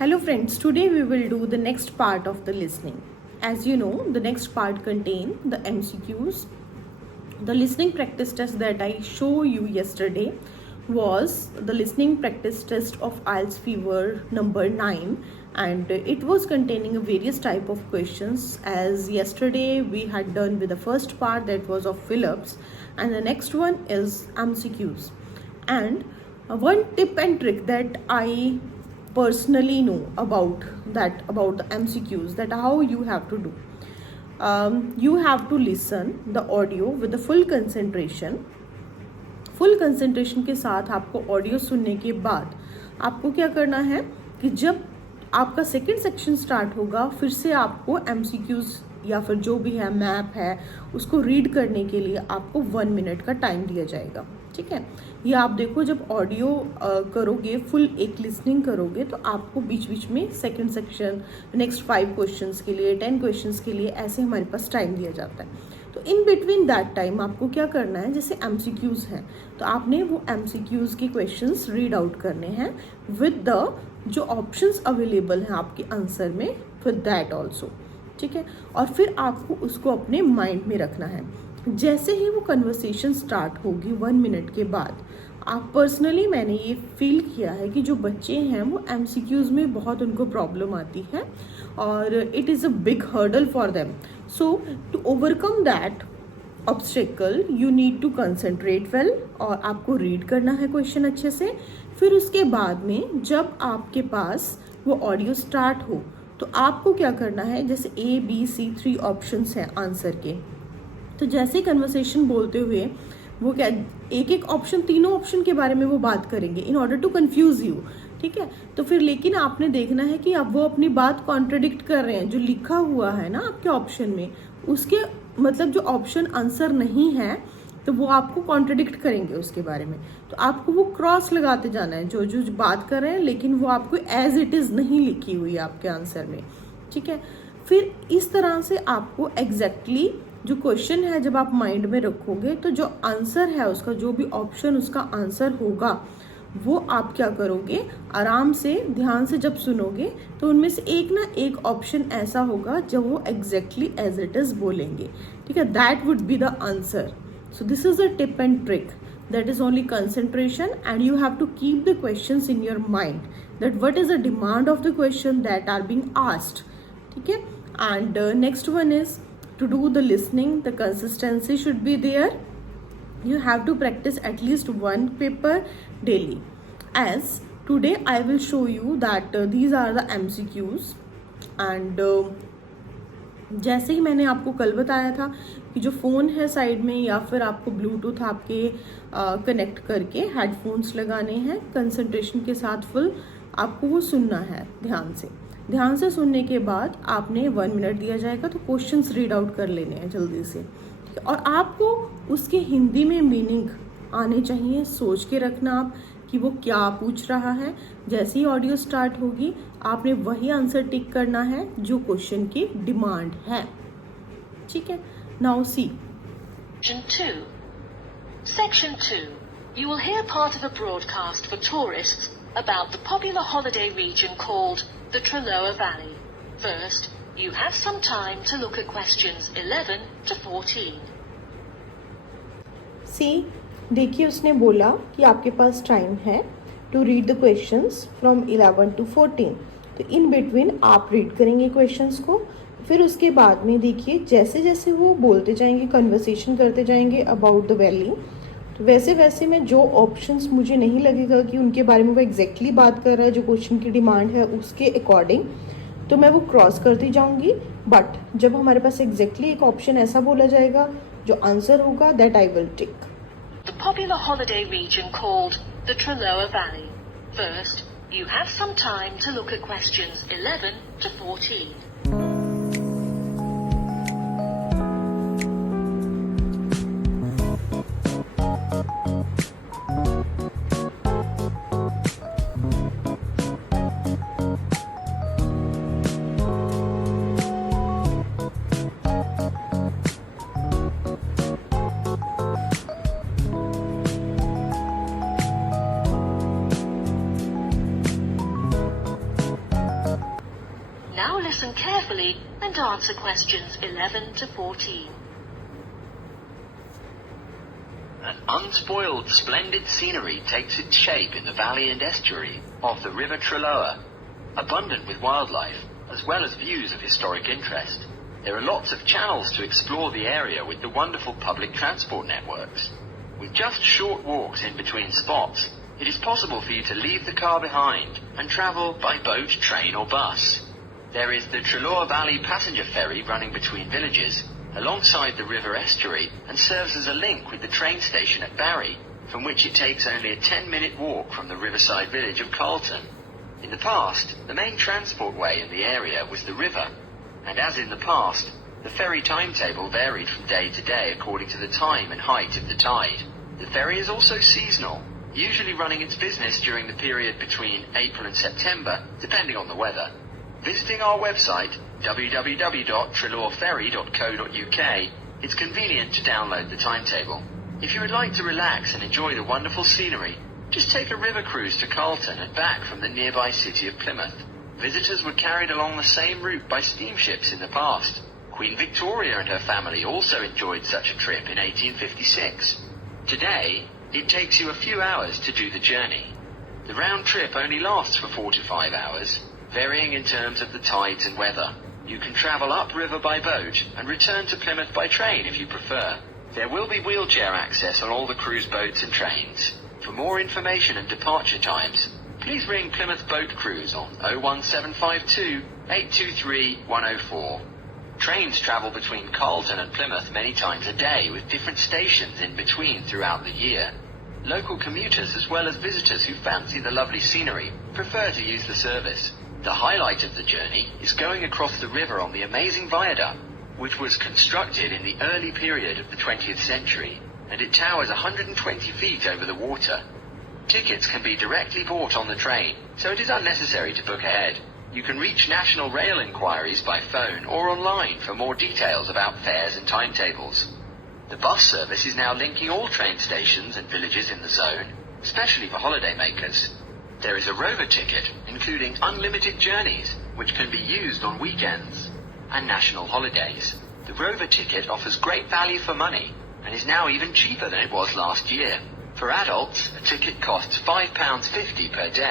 Hello friends, today we will do the next part of the listening. As you know, the next part contain the MCQs. The listening practice test that I show you yesterday was the listening practice test of IELTS fever number 9, and it was containing a various type of questions. As yesterday we had done with the first part, that was of fill-ups, and the next one is MCQs. And one tip and trick that I personally know about the MCQs, that how you have to do. You have to listen the audio with the full concentration. Full concentration के साथ आपको audio सुनने के बाद आपको क्या करना है कि जब आपका सेकंड सेक्शन स्टार्ट होगा, फिर से आपको MCQs या फिर जो भी है मैप है उसको रीड करने के लिए आपको 1 मिनट का टाइम दिया जाएगा. ठीक है, ये आप देखो, जब ऑडियो करोगे, फुल एक लिसनिंग करोगे, तो आपको बीच बीच में सेकंड सेक्शन, नेक्स्ट 5 क्वेश्चंस के लिए, 10 क्वेश्चंस के लिए ऐसे हमारे पास टाइम दिया जाता है. तो इन बिटवीन दैट टाइम आपको क्या करना है, जैसे MCQs हैं तो आपने वो MCQs के क्वेश्चंस रीड आउट करने हैं विद द जो ऑप्शंस अवेलेबल हैं आपके आंसर में, विद दैट ऑल्सो. ठीक है, और फिर आपको उसको अपने माइंड में रखना है. जैसे ही वो कन्वर्सेशन स्टार्ट होगी 1 मिनट के बाद, आप पर्सनली मैंने ये फील किया है कि जो बच्चे हैं वो MCQs में बहुत उनको प्रॉब्लम आती है और it is a big hurdle for them. So to overcome that obstacle you need to concentrate well, और आपको रीड करना है क्वेश्चन अच्छे से. फिर उसके बाद में जब आपके पास वो ऑडियो स्टार्ट हो तो आपको क्या करना है, जैसे A, B, C 3 ऑप्शंस हैं आंसर के, तो जैसे कन्वर्सेशन बोलते हुए वो क्या एक एक ऑप्शन, तीनों ऑप्शन के बारे में वो बात करेंगे in order to confuse you. ठीक है, तो फिर लेकिन आपने देखना है कि अब वो अपनी बात कॉन्ट्रडिक्ट कर रहे हैं. जो लिखा हुआ है ना आपके ऑप्शन में, उसके मतलब जो ऑप्शन आंसर नहीं है तो वो आपको कॉन्ट्रडिक्ट करेंगे उसके बारे में. तो आपको वो क्रॉस लगाते जाना है जो जो बात कर रहे हैं, लेकिन वो आपको एज इट इज़ नहीं लिखी हुई है आपके आंसर में. ठीक है, फिर इस तरह से आपको एग्जैक्टली जो क्वेश्चन है जब आप माइंड में रखोगे, तो जो आंसर है उसका, जो भी ऑप्शन उसका आंसर होगा, वो आप क्या करोगे, आराम से ध्यान से जब सुनोगे तो उनमें से एक ना एक ऑप्शन ऐसा होगा जब वो एग्जैक्टली एज इट इज बोलेंगे. ठीक है, that would be the answer. So this is a tip and trick, that is only concentration, and you have to keep the questions in your mind, that what is the demand of the question that are being asked. ठीक है, and next one is to do the listening, the consistency should be there. You have to practice at least 1 paper daily. As today I will show you that these are the MCQs, and जैसे ही मैंने आपको कल बताया था कि जो phone है side में, या फिर आपको ब्लूटूथ आपके कनेक्ट करके हेडफोन्स लगाने हैं, कंसंट्रेशन के साथ फुल आपको वो सुनना है ध्यान से सुनने के बाद आपने 1 मिनट दिया जाएगा, तो क्वेश्चंस रीड आउट कर लेने हैं जल्दी से. और आपको उसके हिंदी में मीनिंग आने चाहिए, सोच के रखना आप कि वो क्या पूछ रहा है. जैसे ही ऑडियो स्टार्ट होगी आपने वही आंसर टिक करना है जो क्वेश्चन की डिमांड है. ठीक है, now see Section 2. You will hear part of a broadcast for tourists about the popular holiday region called the Trelloa Valley. First, you have some time to look at questions 11 to 14. See, देखिए उसने बोला कि आपके पास time है to read the questions from 11 to 14. तो in between आप read करेंगे क्वेश्चंस को. फिर उसके बाद में देखिए जैसे जैसे वो बोलते जाएंगे, कन्वर्सेशन करते जाएंगे अबाउट द वैली, तो वैसे वैसे में जो ऑप्शंस मुझे नहीं लगेगा कि उनके बारे में वो एग्जैक्टली बात कर रहा है, जो क्वेश्चन की डिमांड है उसके अकॉर्डिंग, तो मैं वो क्रॉस करती जाऊंगी. बट जब हमारे पास एग्जैक्टली एक ऑप्शन ऐसा बोला जाएगा जो आंसर होगा, that I will tick. The popular holiday region called the Trelloa Valley. First, you have some time to look at questions 11 to 14. Now listen carefully and answer questions 11 to 14. An unspoiled, splendid scenery takes its shape in the valley and estuary of the River Trelloa, abundant with wildlife, as well as views of historic interest. There are lots of channels to explore the area with the wonderful public transport networks. With just short walks in between spots, it is possible for you to leave the car behind and travel by boat, train or bus. There is the Trelloa Valley passenger ferry running between villages, alongside the river estuary, and serves as a link with the train station at Barry, from which it takes only a 10-minute walk from the riverside village of Carlton. In the past, the main transport way in the area was the river, and as in the past, the ferry timetable varied from day to day according to the time and height of the tide. The ferry is also seasonal, usually running its business during the period between April and September, depending on the weather. Visiting our website, www.trelawferry.co.uk, it's convenient to download the timetable. If you would like to relax and enjoy the wonderful scenery, just take a river cruise to Carlton and back from the nearby city of Plymouth. Visitors were carried along the same route by steamships in the past. Queen Victoria and her family also enjoyed such a trip in 1856. Today, it takes you a few hours to do the journey. The round trip only lasts for 4 to 5 hours, varying in terms of the tides and weather. You can travel upriver by boat and return to Plymouth by train if you prefer. There will be wheelchair access on all the cruise boats and trains. For more information and departure times, please ring Plymouth Boat Cruise on 01752 823 104. Trains travel between Carlton and Plymouth many times a day, with different stations in between throughout the year. Local commuters as well as visitors who fancy the lovely scenery prefer to use the service. The highlight of the journey is going across the river on the amazing viaduct, which was constructed in the early period of the 20th century, and it towers 120 feet over the water. Tickets can be directly bought on the train, so it is unnecessary to book ahead. You can reach National Rail inquiries by phone or online for more details about fares and timetables. The bus service is now linking all train stations and villages in the zone, especially for holidaymakers. There is a Rover ticket, including unlimited journeys, which can be used on weekends and national holidays. The Rover ticket offers great value for money and is now even cheaper than it was last year. For adults, a ticket costs £5.50 per day.